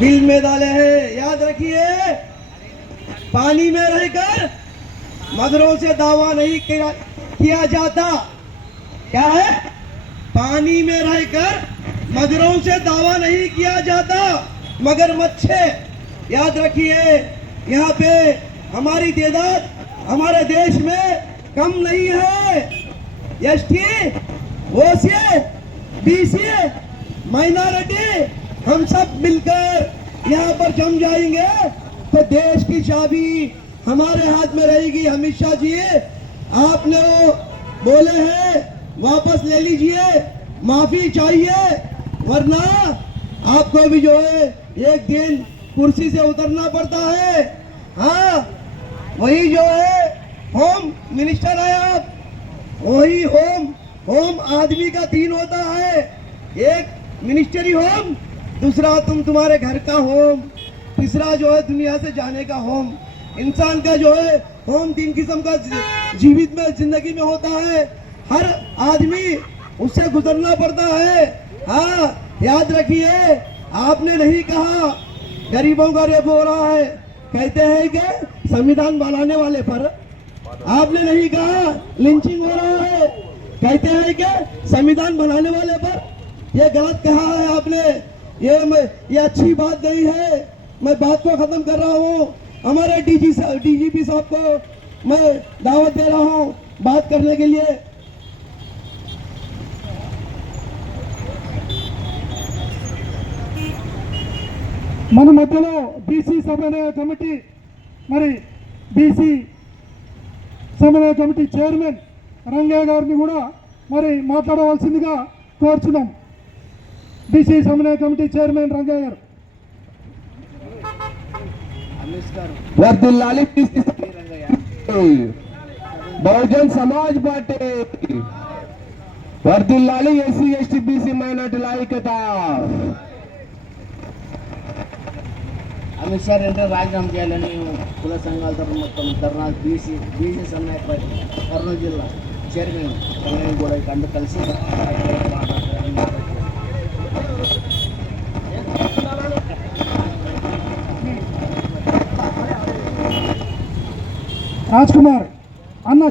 Bill में डाले हैं। याद रखिए, पानी में रहकर मगरों से दावा नहीं किया जाता। क्या है? पानी में रहकर मगरों से दावा नहीं किया जाता, मगर मच्छे। याद रखिए, यहाँ पे हमारी तादाद हमारे देश में कम नहीं है। एसटी, ओसी, बीसी, माइनॉरिटी, हम सब मिलकर यहाँ पर जम जाएंगे तो देश की चाबी हमारे हाथ में रहेगी। अमित शाह जी, आपने वो बोले हैं, वापस ले लीजिए, माफी चाहिए, वरना आपको भी जो है एक दिन कुर्सी से उतरना पड़ता है। हाँ, वही जो है होम मिनिस्टर है आप, वही होम आदमी का 3 होता है। एक मिनिस्टरी होम, दूसरा तुम्हारे घर का होम, तीसरा जो है दुनिया से जाने का होम। इंसान का जो है होम 3 किस्म का जीवित में जिंदगी में होता है। हर आदमी उससे गुजरना पड़ता है। हाँ, याद रखिए, आपने नहीं कहा गरीबों का रेप हो रहा है, कहते हैं कि संविधान बनाने वाले पर। आपने नहीं कहा लिंचिंग हो रहा है, कहते हैं कि संविधान बनाने वाले पर। ये गलत कहा है आपने, ये अच्छी बात नहीं है। मैं बात को खत्म कर रहा हूँ। हमारे डीजीपी साहब को मैं दावत दे रहा हूँ बात करने के लिए। మన మధ్యలో బీసీ సమన్వయ కమిటీ మరి బీసీ సమన్వయ కమిటీ చైర్మన్ రంగయ్య గారిని కూడా మరి మాట్లాడవలసిందిగా కోరుచున్నాం. బీసీ సమన్వయ కమిటీ చైర్మన్ రంగయ్య గారు. వర్ధిల్లాలి బహుజన్ సమాజ్ పార్టీ, వర్ధిల్లాలి ఎస్సీ ఎస్టీ బీసీ మైనార్టీల ఐక్యత. అమిత్ షా అంటే రాజీనామా చేయాలని కుల సంఘాలతో మొత్తం ధర్నా బీసీ సమన్వయ కర్నూలు జిల్లా చైర్మన్ కూడా ఇక్కడ కలిసి రాజ్ కుమార్ అన్న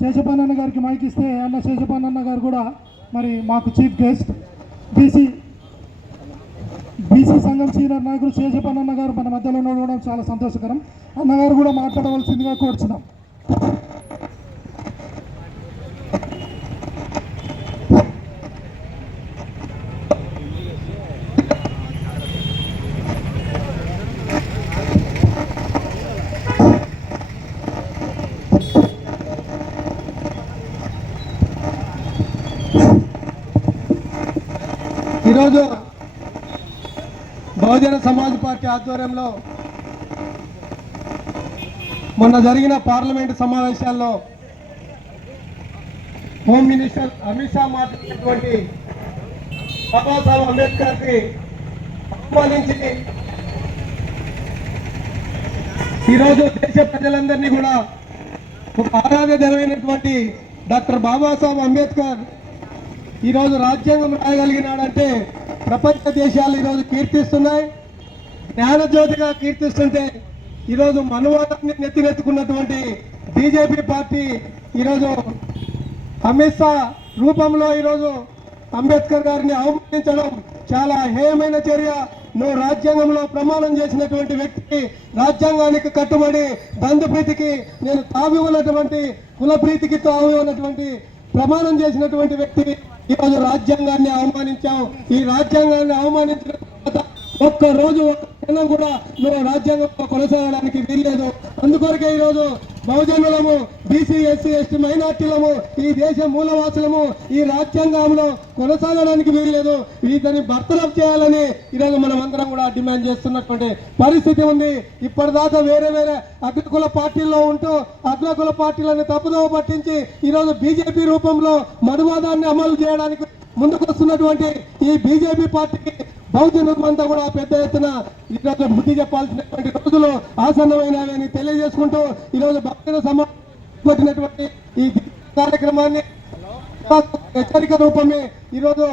శేషపానన్న గారికి మైక్ ఇస్తే, అన్న శేషపానన్న గారు కూడా మరి మాకు చీఫ్ గెస్ట్. బీసీ సంఘం సీనియర్ నాయకుడు శేషపానన్న గారు మన మధ్యలో ఉండడం చాలా సంతోషకరం. అన్నగారు కూడా మాట్లాడవలసిందిగా కోరుచున్నాం. ఈరోజు బహుజన సమాజ్ పార్టీ ఆధ్వర్యంలో మొన్న జరిగిన పార్లమెంటు సమావేశాల్లో హోమ్ మినిస్టర్ అమిత్ షా మాట్లాడినటువంటి బాబాసాహెబ్ అంబేద్కర్కి ఆహ్వానించి ఈరోజు దేశ ప్రజలందరినీ కూడా ఒక ఆరాధ్య దైవమైనటువంటి డాక్టర్ బాబాసాహెబ్ అంబేద్కర్ ఈరోజు రాజ్యాంగం రాయగలిగినాడంటే ప్రపంచ దేశాలు ఈరోజు కీర్తిస్తున్నాయి. జ్ఞానజ్యోతిగా కీర్తిస్తుంటే ఈరోజు మనువాదాన్ని నెత్తినెత్తుకున్నటువంటి బీజేపీ పార్టీ ఈరోజు అమిత్ షా రూపంలో ఈరోజు అంబేద్కర్ గారిని అవమానించడం చాలా హేయమైన చర్య. నువ్వు రాజ్యాంగంలో ప్రమాణం చేసినటువంటి వ్యక్తికి, రాజ్యాంగానికి కట్టుబడి బంధుప్రీతికి నేను తావి ఉన్నటువంటి కులప్రీతికి తావి ఉన్నటువంటి ప్రమాణం చేసినటువంటి వ్యక్తి ఈరోజు రాజ్యాంగాన్ని అవమానించావు. ఈ రాజ్యాంగాన్ని అవమానించిన తర్వాత ఒక్క రోజు ఒక్క క్షణం కూడా నువ్వు రాజ్యాంగంలో కొనసాగడానికి వీల్లేదు. అందుకొరకే ఈరోజు బహుజనులము, బీసీ ఎస్సీ ఎస్టీ మైనార్టీలము, ఈ దేశ మూలవాసులము ఈ రాజ్యాంగంలో కొనసాగడానికి వీల్లేదు. వీటిని బర్తరఫ్ చేయాలని ఈరోజు మనం అందరం కూడా డిమాండ్ చేస్తున్నటువంటి పరిస్థితి ఉంది. ఇప్పటిదాకా వేరే అగ్రకుల పార్టీల్లో ఉంటూ అగ్రకుల పార్టీలను తప్పుదోవ పట్టించి ఈరోజు బీజేపీ రూపంలో మనువాదాన్ని అమలు చేయడానికి ముందుకొస్తున్నటువంటి ఈ బీజేపీ పార్టీకి బహుజనులంతా కూడా పెద్ద ఎత్తున ఈరోజు బుద్ధి చెప్పాల్సినటువంటి రోజులు ఆసన్నమైనవని తెలియజేసుకుంటూ ఈరోజు బహుజన సమాజమైనటువంటి ఈ కార్యక్రమాన్ని హెచ్చరిక రూపమే ఈరోజు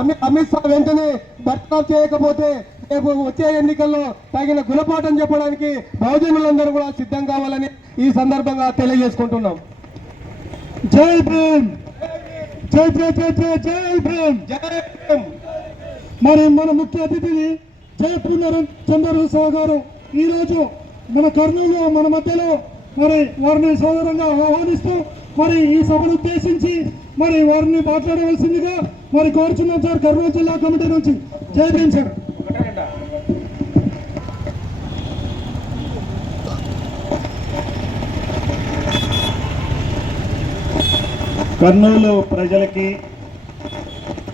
అమిత్ షా వెంటనే బర్తాఫ్ చేయకపోతే రేపు వచ్చే ఎన్నికల్లో తగిన గుణపాఠం చెప్పడానికి బహుజనులందరూ కూడా సిద్ధం కావాలని ఈ సందర్భంగా తెలియజేసుకుంటున్నాం. జై భీమ్, జై జై జై జై జై భీమ్. జై భీమ్. మరి మన ముఖ్య అతిథిని జయపూర్ చంద్రశేఖర్ గారు ఈరోజు మన కర్నూలు మన మధ్యలో మరి వారిని సోదరంగా ఆహ్వానిస్తూ మరి ఈ సభను ఉద్దేశించి మరి వారిని మాట్లాడవలసిందిగా మరి కోరుచున్నాం సార్. కర్నూలు జిల్లా కమిటీ నుంచి జై భీమ్ సార్. కర్నూలు ప్రజలకి,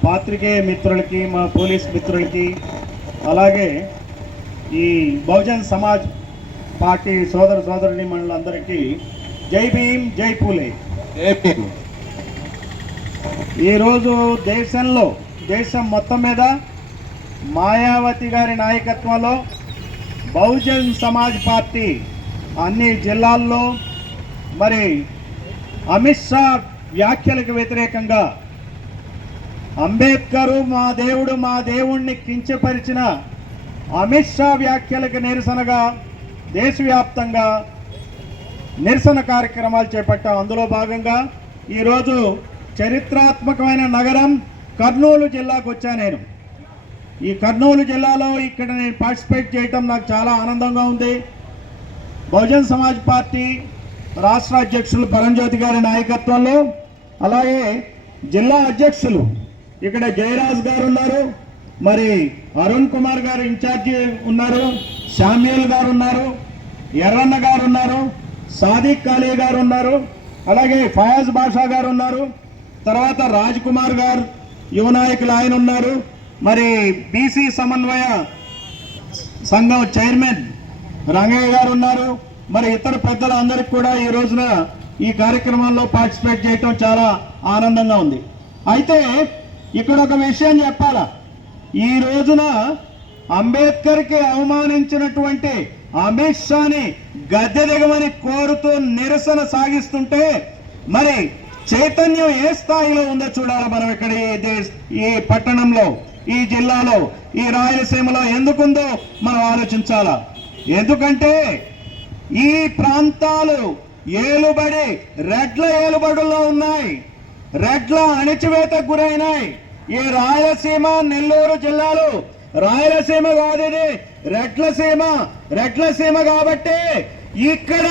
పాత్రికేయ మిత్రులకి, మా పోలీస్ మిత్రులకి, అలాగే ఈ బహుజన్ సమాజ్ పార్టీ సోదర సోదరుని మనులందరికీ జై భీమ్, జై పూలే. జై భీమ్. ఈరోజు దేశం మొత్తం మీద మాయావతి గారి నాయకత్వంలో బహుజన్ సమాజ్ పార్టీ అన్ని జిల్లాల్లో మరి అమిత్ షా వ్యాఖ్యలకు వ్యతిరేకంగా అంబేద్కరు మా దేవుణ్ణి కించపరిచిన అమిత్ షా వ్యాఖ్యలకు నిరసనగా దేశవ్యాప్తంగా నిరసన కార్యక్రమాలు చేపట్టాం. అందులో భాగంగా ఈరోజు చరిత్రాత్మకమైన నగరం కర్నూలు జిల్లాకు వచ్చా. నేను ఈ కర్నూలు జిల్లాలో ఇక్కడ నేను పార్టిసిపేట్ చేయటం నాకు చాలా ఆనందంగా ఉంది. బహుజన్ సమాజ్ పార్టీ రాష్ట్ర అధ్యక్షులు పరంజ్యోతి గారి నాయకత్వంలో, అలాగే జిల్లా అధ్యక్షులు ఇక్కడ జయరాజ్ గారు ఉన్నారు, మరి అరుణ్ కుమార్ గారు ఇన్ఛార్జి ఉన్నారు, శామ్యూల్ గారు ఉన్నారు, ఎర్రన్న గారు ఉన్నారు, సాదిక్ కాలే గారు ఉన్నారు, అలాగే ఫయాజ్ బాషా గారు ఉన్నారు, తర్వాత రాజ్ కుమార్ గారు యువ నాయకులు ఆయన ఉన్నారు, మరి బీసీ సమన్వయ సంఘం చైర్మన్ రంగయ్య గారు ఉన్నారు, మరి ఇతర పెద్దలందరికీ కూడా ఈ రోజున ఈ కార్యక్రమంలో పార్టిసిపేట్ చేయటం చాలా ఆనందంగా ఉంది. అయితే ఇక్కడ ఒక విషయం చెప్పాలా. ఈ రోజున అంబేద్కర్కి అవమానించినటువంటి అమిత్ షాని గద్దె దిగమని కోరుతూ నిరసన సాగిస్తుంటే మరి చైతన్యం ఏ స్థాయిలో ఉందో చూడాలి మనం. ఇక్కడ ఈ పట్టణంలో, ఈ జిల్లాలో, ఈ రాయలసీమలో ఎందుకుందో మనం ఆలోచించాలా. ఎందుకంటే ఈ ప్రాంతాలు రెడ్ల ఏలుబడుల్లో ఉన్నాయి, రెడ్ల అణిచివేతకు గురైనాయి. ఈ రాయలసీమ, నెల్లూరు జిల్లాలు రాయలసీమ కాదు, ఇది రెడ్ల సీమ కాబట్టి ఇక్కడ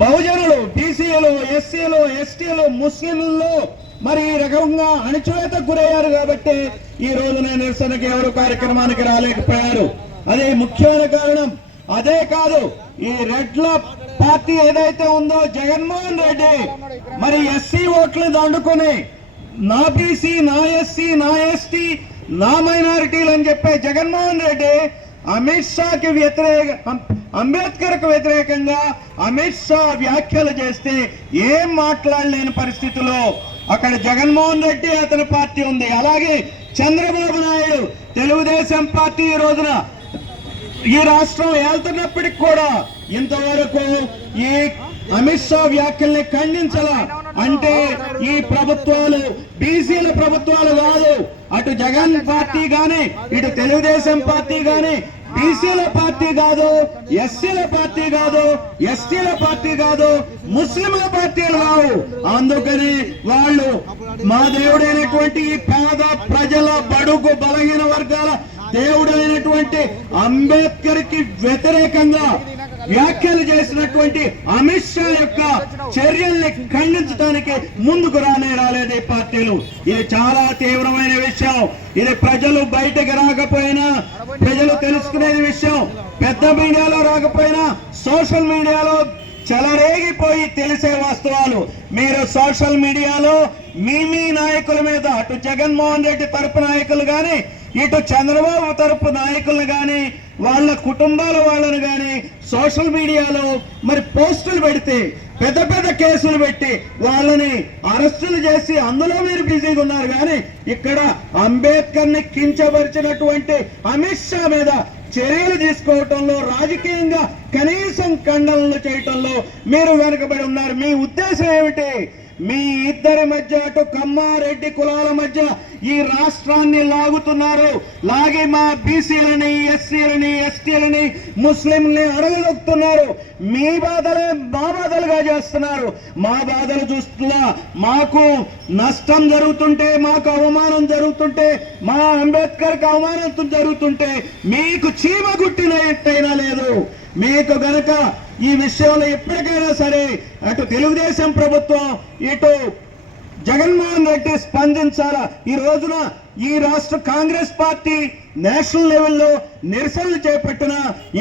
బహుజనులు, బీసీలు, ఎస్సీలు, ఎస్టీలు, ముస్లింలు మరి ఈ రకంగా అణిచివేతకు గురయ్యారు కాబట్టి ఈ రోజున నిరసనకి ఎవరు కార్యక్రమానికి రాలేకపోయారు. అదే ముఖ్యమైన కారణం. అదే కాదు, ఈ రెడ్ల పార్టీ ఏదైతే ఉందో జగన్మోహన్ రెడ్డి మరి ఎస్సీ ఓట్లను దండుకొని నా బీసీ, నా ఎస్సీ, నా ఎస్టీ, నా మైనారిటీలు అని చెప్పే జగన్మోహన్ రెడ్డి అమిత్ షాకి అంబేద్కర్ కు వ్యతిరేకంగా అమిత్ షా వ్యాఖ్యలు చేస్తే ఏం మాట్లాడలేని పరిస్థితిలో అక్కడ జగన్మోహన్ రెడ్డి అతని పార్టీ ఉంది. అలాగే చంద్రబాబు నాయుడు తెలుగుదేశం పార్టీ ఈ రోజున ఈ రాష్ట్రం వెళ్తున్నప్పటికి కూడా ఇంతవరకు ఈ అమిత్ షా వ్యాఖ్యల్ని ఖండించాల. అంటే ఈ ప్రభుత్వాలు బీసీల ప్రభుత్వాలు కాదు, అటు జగన్ పార్టీ గాని, ఇటు తెలుగుదేశం పార్టీ గాని బీసీల పార్టీ కాదు, ఎస్సీల పార్టీ కాదు, ఎస్టీల పార్టీ కాదు, ముస్లింల పార్టీలు కావు. అందుకని వాళ్ళు మా దేవుడైనటువంటి పేద ప్రజల, బడుగు బలహీన వర్గాల దేవుడైనటువంటి అంబేద్కర్ కి వ్యతిరేకంగా వ్యాఖ్యలు చేసినటువంటి అమిత్ షా యొక్క చర్యల్ని ఖండించడానికి ముందుకు రాలేదు ఈ పార్టీలు. ఇది చాలా తీవ్రమైన విషయం. ఇది ప్రజలు బయటకు రాకపోయినా, ప్రజలు తెలుసుకునేది విషయం. పెద్ద మీడియాలో రాకపోయినా సోషల్ మీడియాలో చెలరేగిపోయి తెలిసే వాస్తవాలు. మీరు సోషల్ మీడియాలో మీ నాయకుల మీద, అటు జగన్మోహన్ రెడ్డి తరపు నాయకులు గాని, ఇటు చంద్రబాబు తరపు నాయకులను గాని, వాళ్ళ కుటుంబాల వాళ్ళను గాని సోషల్ మీడియాలో మరి పోస్టులు పెడితే, పెద్ద పెద్ద కేసులు పెట్టి వాళ్ళని అరెస్టులు చేసి అందులో మీరు బిజీగా ఉన్నారు. కానీ ఇక్కడ అంబేద్కర్ ని కించపరిచినటువంటి అమిత్ షా మీద చర్యలు తీసుకోవటంలో, రాజకీయంగా కనీసం ఖండనలు చేయటంలో మీరు వెనుకబడి ఉన్నారు. మీ ఉద్దేశం ఏమిటి? మీ ఇద్దరి మధ్య అటు కమ్మారెడ్డి కులాల మధ్య ఈ రాష్ట్రాన్ని లాగుతున్నారు. లాగి మా బీసీలని, ఎస్సీలని, ఎస్టీలని, ముస్లింలని అడగదొక్కుతున్నారు. మీ బాధలే మా బాధలుగా చేస్తున్నారు. మా బాధలు చూస్తున్నా మాకు నష్టం జరుగుతుంటే, మాకు అవమానం జరుగుతుంటే, మా అంబేద్కర్కి అవమానం జరుగుతుంటే మీకు చీమ గుట్టినట్టయినా లేదు. మీకు గనక ఈ విషయంలో ఎప్పటికైనా సరే అటు తెలుగుదేశం ప్రభుత్వం, ఇటు జగన్మోహన్ రెడ్డి స్పందించాలా. ఈ రోజున ఈ రాష్ట్ర కాంగ్రెస్ పార్టీ నేషనల్ లెవెల్లో నిరసనలు చేపట్టిన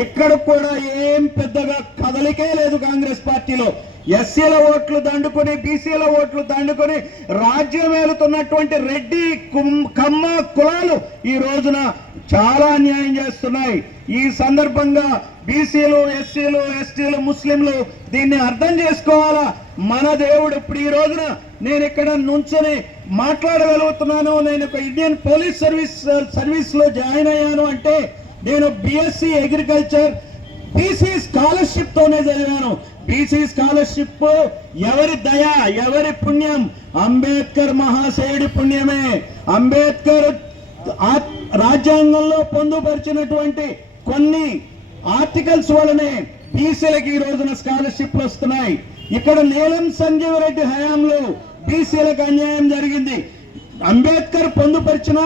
ఇక్కడ కూడా ఏం పెద్దగా కదలికే లేదు. కాంగ్రెస్ పార్టీలో ఎస్సీల ఓట్లు దండుకొని, బీసీల ఓట్లు దండుకొని రాజ్యం ఏలుతున్నటువంటి రెడ్డి, కమ్మ కులాలు ఈ రోజున చాలా అన్యాయం చేస్తున్నాయి. ఈ సందర్భంగా బీసీలు, ఎస్సీలు, ఎస్టీలు, ముస్లింలు దీన్ని అర్థం చేసుకోవాలా. మన దేవుడు ఇప్పుడు ఈ రోజున నేను ఇక్కడ నుంచొని మాట్లాడగలుగుతున్నాను. నేను ఒక ఇండియన్ పోలీస్ సర్వీస్ లో జాయిన్ అయ్యాను అంటే నేను బిఎస్సి అగ్రికల్చర్ బీసీ స్కాలర్షిప్ తోనే చదివాను. బీసీ స్కాలర్షిప్ ఎవరి దయ, ఎవరి పుణ్యం? అంబేద్కర్ మహాశయుడి పుణ్యమే. అంబేద్కర్ రాజ్యాంగంలో పొందుపరిచినటువంటి కొన్ని ఆర్టికల్స్ వలనే బీసీలకు ఈ రోజున స్కాలర్షిప్లు వస్తున్నాయి. ఇక్కడ నీలం సంజీవ్ రెడ్డి హయాంలో బీసీలకు అన్యాయం జరిగింది. అంబేద్కర్ పొందుపరిచిన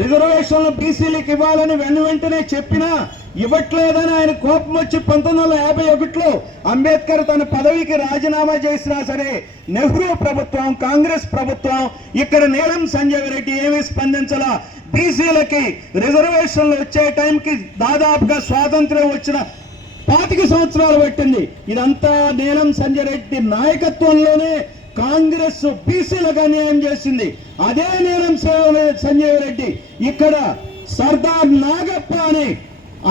రిజర్వేషన్లు బీసీలకు ఇవ్వాలని వెంటనే చెప్పినా ఇవ్వట్లేదని ఆయన కోపం వచ్చి 1951లో అంబేద్కర్ తన పదవికి రాజీనామా చేసినా సరే నెహ్రూ ప్రభుత్వం, కాంగ్రెస్ ప్రభుత్వం ఇక్కడ నీలం సంజయ్ రెడ్డి ఏమీ స్పందించాల. బీసీలకి రిజర్వేషన్లు వచ్చే టైంకి దాదాపుగా స్వాతంత్ర్యం వచ్చిన 25 సంవత్సరాలు పట్టింది. ఇదంతా నీలం సంజయ్ రెడ్డి నాయకత్వంలోనే కాంగ్రెస్ బీసీలకు అన్యాయం చేసింది. అదే నీలం సంజయ్ రెడ్డి ఇక్కడ సర్దార్ నాగప్ప అని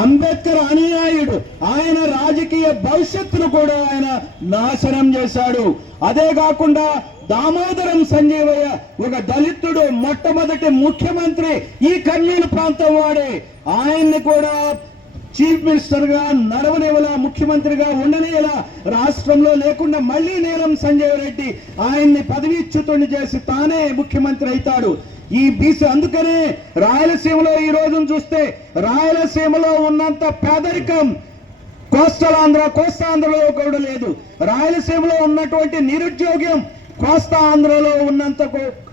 అంబేద్కర్ అనుయాయుడు, ఆయన రాజకీయ భవిష్యత్తును కూడా ఆయన నాశనం చేశాడు. అదే కాకుండా దామోదరం సంజీవయ్య ఒక దళితుడు, మొట్టమొదటి ముఖ్యమంత్రి ఈ కర్నూలు ప్రాంతం వాడే. ఆయన్ని కూడా చీఫ్ మినిస్టర్ గా నడవనేలా, ముఖ్యమంత్రిగా ఉండనేలా రాష్ట్రంలో లేకుండా మళ్లీ నీలం సంజయ్ రెడ్డి ఆయన్ని పదవీచ్యుతుడిని చేసి తానే ముఖ్యమంత్రి అవుతాడు. ఈ బీసీ అందుకనే రాయలసీమలో ఈ రోజును చూస్తే రాయలసీమలో ఉన్నంత పేదరికం కోస్తాంధ్రలో కూడా లేదు. రాయలసీమలో ఉన్నటువంటి నిరుద్యోగం కోస్తాంధ్రలో ఉన్నంత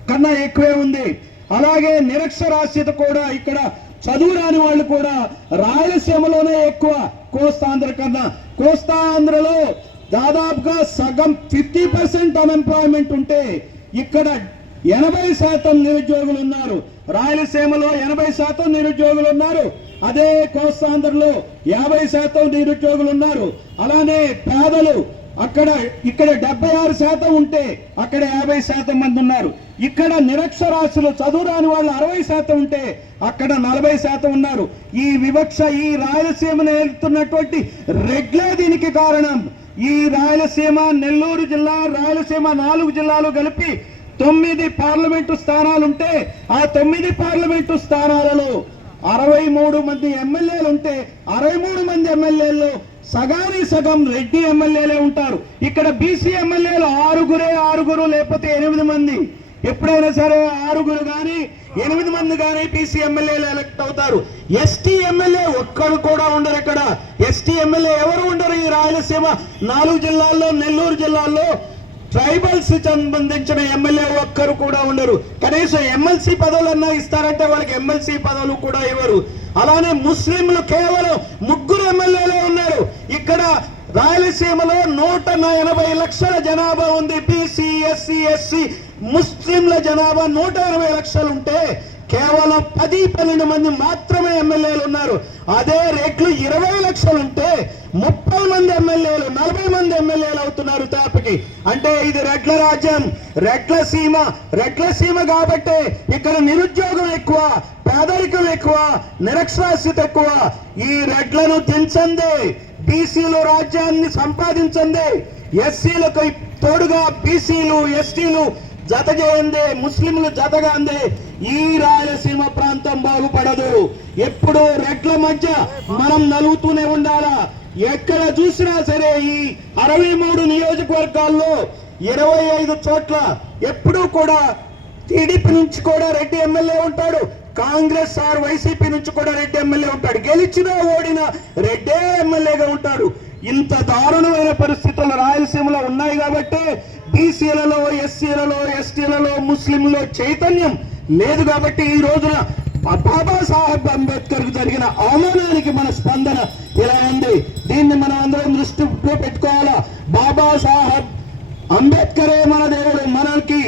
కన్నా ఎక్కువే ఉంది. అలాగే నిరక్షరాస్యత కూడా ఇక్కడ చదువు రాని వాళ్ళు కూడా రాయలసీమలోనే ఎక్కువ కోస్తాంధ్ర కన్నా. కోస్తాంధ్రలో దాదాపుగా సగం 50% అన్ఎంప్లాయ్మెంట్ ఉంటే ఇక్కడ 80% నిరుద్యోగులు ఉన్నారు. రాయలసీమలో 80% నిరుద్యోగులు ఉన్నారు. అదే కోస్తాంధ్రలో 50% నిరుద్యోగులు ఉన్నారు. అలానే పేదలు ఇక్కడ 76% ఉంటే అక్కడ 50% మంది ఉన్నారు. ఇక్కడ నిరక్షరాస్యులు, చదువు రాని వాళ్ళు 60% ఉంటే అక్కడ 40% ఉన్నారు. ఈ వివక్ష ఈ రాయలసీమను ఏలుతున్నటువంటి రెడ్లే దీనికి కారణం. ఈ రాయలసీమ, నెల్లూరు జిల్లా, రాయలసీమ 4 జిల్లాలు కలిపి 9 పార్లమెంటు స్థానాలుంటే ఆ 9 పార్లమెంటు స్థానాలలో 63 మంది ఎమ్మెల్యేలు ఉంటే 63 మంది ఎమ్మెల్యేల్లో సగానికి సగం రెడ్డి ఎమ్మెల్యేలే ఉంటారు. ఇక్కడ బీసీ ఎమ్మెల్యేలు 6 లేకపోతే 8 మంది. ఎప్పుడైనా సరే 6 కానీ 8 మంది కానీ బీసీ ఎమ్మెల్యేలు ఎలక్ట్ అవుతారు. ఎస్టీ ఎమ్మెల్యే ఒక్కడు కూడా ఉండరు. ఇక్కడ ఎస్టీ ఎమ్మెల్యే ఎవరు ఉండరు. ఈ రాయలసీమ 4 జిల్లాల్లో, నెల్లూరు జిల్లాల్లో ట్రైబల్స్ సంబంధించిన ఎమ్మెల్యే ఒక్కరు కూడా ఉండరు. కనీసం ఎమ్మెల్సీ పదవులన్నా ఇస్తారంటే వాళ్ళకి ఎమ్మెల్సీ పదవులు కూడా ఇవ్వరు. అలానే ముస్లింలు కేవలం 3 ఎమ్మెల్యేలే ఉన్నారు. ఇక్కడ రాయలసీమలో 180 లక్షల జనాభా ఉంది. బీసీ, ఎస్సీ, ఎస్సీ, ముస్లింల జనాభా 180 లక్షలు ఉంటే కేవలం 10-12 మంది మాత్రమే ఎమ్మెల్యేలు ఉన్నారు. అదే రేట్లు 20 లక్షలు ఉంటే 30 మంది ఎమ్మెల్యేలు, 40 మంది ఎమ్మెల్యేలు అవుతున్నారు తాపకి. అంటే ఇది రెడ్ల రాజ్యం, రెడ్ల సీమ కాబట్టి ఇక్కడ నిరుద్యోగం ఎక్కువ, పేదరికం ఎక్కువ, నిరక్షరాస్యత ఎక్కువ. ఈ రెడ్లను దించండి, బీసీలు రాజ్యాన్ని సంపాదించండి. ఎస్సీలకు తోడుగా బీసీలు, ఎస్టీలు జత చేయండి, ముస్లింలు జతగా అంది. ఈ రాయలసీమ ప్రాంతం బాగుపడదు. ఎప్పుడు రెడ్ల మధ్య మనం నలుగుతూనే ఉండాలా. ఎక్కడ చూసినా సరే ఈ 63 నియోజకవర్గాల్లో 25 చోట్ల ఎప్పుడూ కూడా టీడీపీ నుంచి కూడా రెడ్డి ఎమ్మెల్యే ఉంటాడు, కాంగ్రెస్ వైసీపీ నుంచి కూడా రెడ్డి ఎమ్మెల్యే ఉంటాడు. గెలిచినా ఓడినా రెడ్డే ఎమ్మెల్యేగా ఉంటాడు. ఇంత దారుణమైన పరిస్థితులు రాయలసీమలో ఉన్నాయి కాబట్టి బీసీలలో, ఎస్సీలలో, ఎస్టీలలో, ముస్లింలలో చైతన్యం లేదు కాబట్టి ఈ రోజున బాబాసాహెబ్ అంబేద్కర్ కు జరిగిన అవమానానికి మన స్పందన ఇలా ఉంది. దీన్ని మనం అందరం దృష్టిలో పెట్టుకోవాలా. బాబాసాహెబ్ అంబేద్కరే మన దేవుడు. మనకి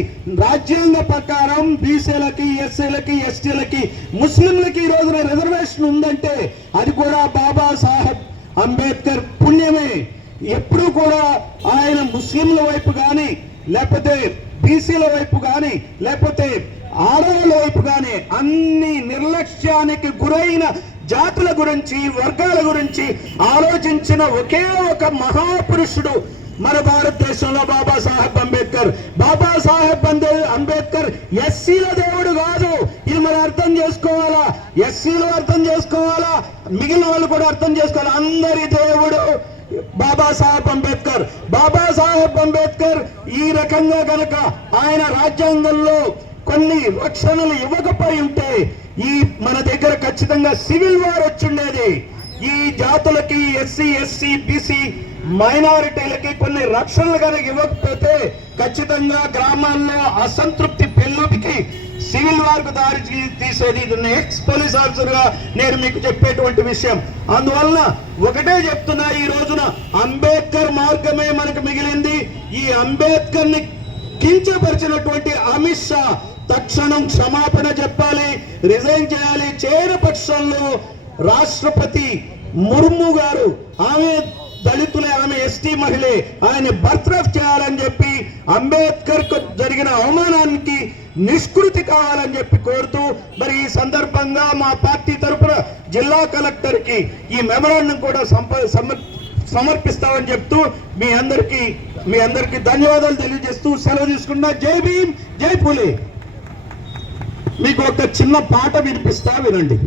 రాజ్యాంగ ప్రకారం బీసీలకి, ఎస్సీలకి, ఎస్టీలకి, ముస్లింలకి ఈ రోజున రిజర్వేషన్ ఉందంటే అది కూడా బాబాసాహెబ్ అంబేద్కర్ పుణ్యమే. ఎప్పుడూ కూడా ఆయన ముస్లింల వైపు కానీ, లేకపోతే బీసీల వైపు కానీ, లేకపోతే ఆడవాళ్ళ వైపు కానీ అన్ని నిర్లక్ష్యానికి గురైన జాతుల గురించి, వర్గాల గురించి ఆలోచించిన ఒకే ఒక మహాపురుషుడు మన భారతదేశంలో బాబాసాహెబ్ అంబేద్కర్. బాబాసాహెబ్ అంబేద్కర్ ఎస్సీల దేవుడు కాదు. ఇది మనం అర్థం చేసుకోవాలా. ఎస్సీలు అర్థం చేసుకోవాలా, మిగిలిన వాళ్ళు కూడా అర్థం చేసుకోవాలి. అందరి దేవుడు బాబాసాహెబ్ అంబేద్కర్. బాబాసాహెబ్ అంబేద్కర్ ఈ రకంగా గనక ఆయన రాజ్యాంగంలో కొన్ని రక్షణలు ఇవ్వకపోయి ఉంటే ఈ మన దగ్గర ఖచ్చితంగా సివిల్ వార్ వచ్చిండేది. ఈ జాతులకి, ఎస్సీ, ఎస్సీ, బీసీ మైనారిటీలకి కొన్ని రక్షణలు కనుక ఇవ్వకపోతే ఖచ్చితంగా గ్రామాల్లో అసంతృప్తి పెళ్ళుకి సివిల్ వార్ కు దారి తీసేది. ఇది ఎక్స్ పోలీస్ ఆఫీసర్ గా నేను మీకు చెప్పేటువంటి విషయం. అందువలన ఒకటే చెప్తున్నా, ఈ రోజున అంబేద్కర్ మార్గమే మనకు మిగిలింది. ఈ అంబేద్కర్ ని కించపరిచినటువంటి అమిత్ షా తక్షణం క్షమాపణ చెప్పాలి, రిజైన్ చేయాలి. చేయని పక్షంలో రాష్ట్రపతి ముర్ము గారు, ఆమె దళితులే, ఆమె ఎస్టీ మహిళే, ఆయన బర్తరఫ్ చేయాలని చెప్పి అంబేద్కర్ కు జరిగిన అవమానానికి నిష్కృతి కావాలని చెప్పి కోరుతూ, మరి ఈ సందర్భంగా మా పార్టీ తరఫున జిల్లా కలెక్టర్ కి ఈ మెమరాండం కూడా సమర్పిస్తామని చెప్తూ మీ అందరికీ ధన్యవాదాలు తెలియజేస్తూ సెలవు తీసుకున్నా. జై భీమ్, జై పూలే. మీకు ఒక చిన్న పాట వినిపిస్తా, వినండి.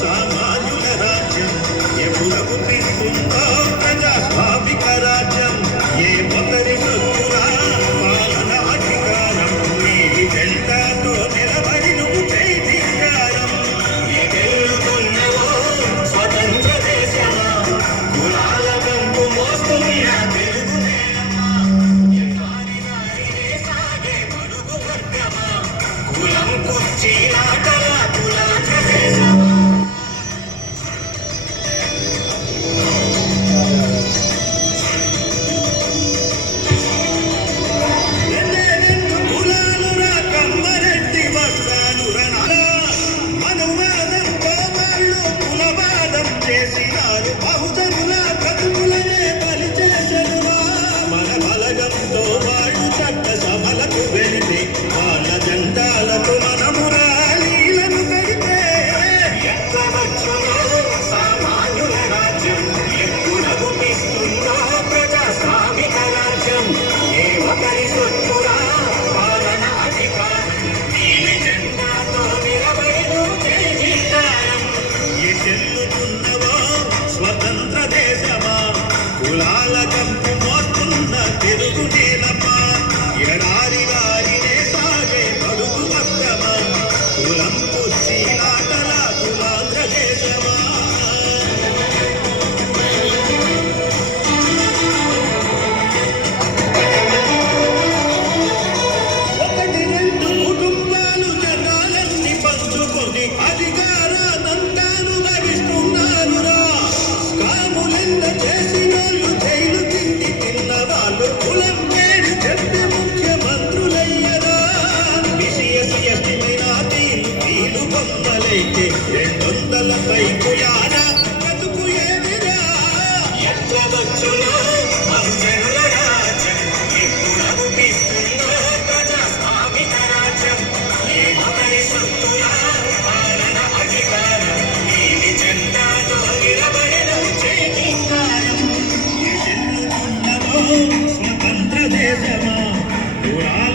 సామాన్యుల రాజ్యం ఎప్పుడు వచ్చునా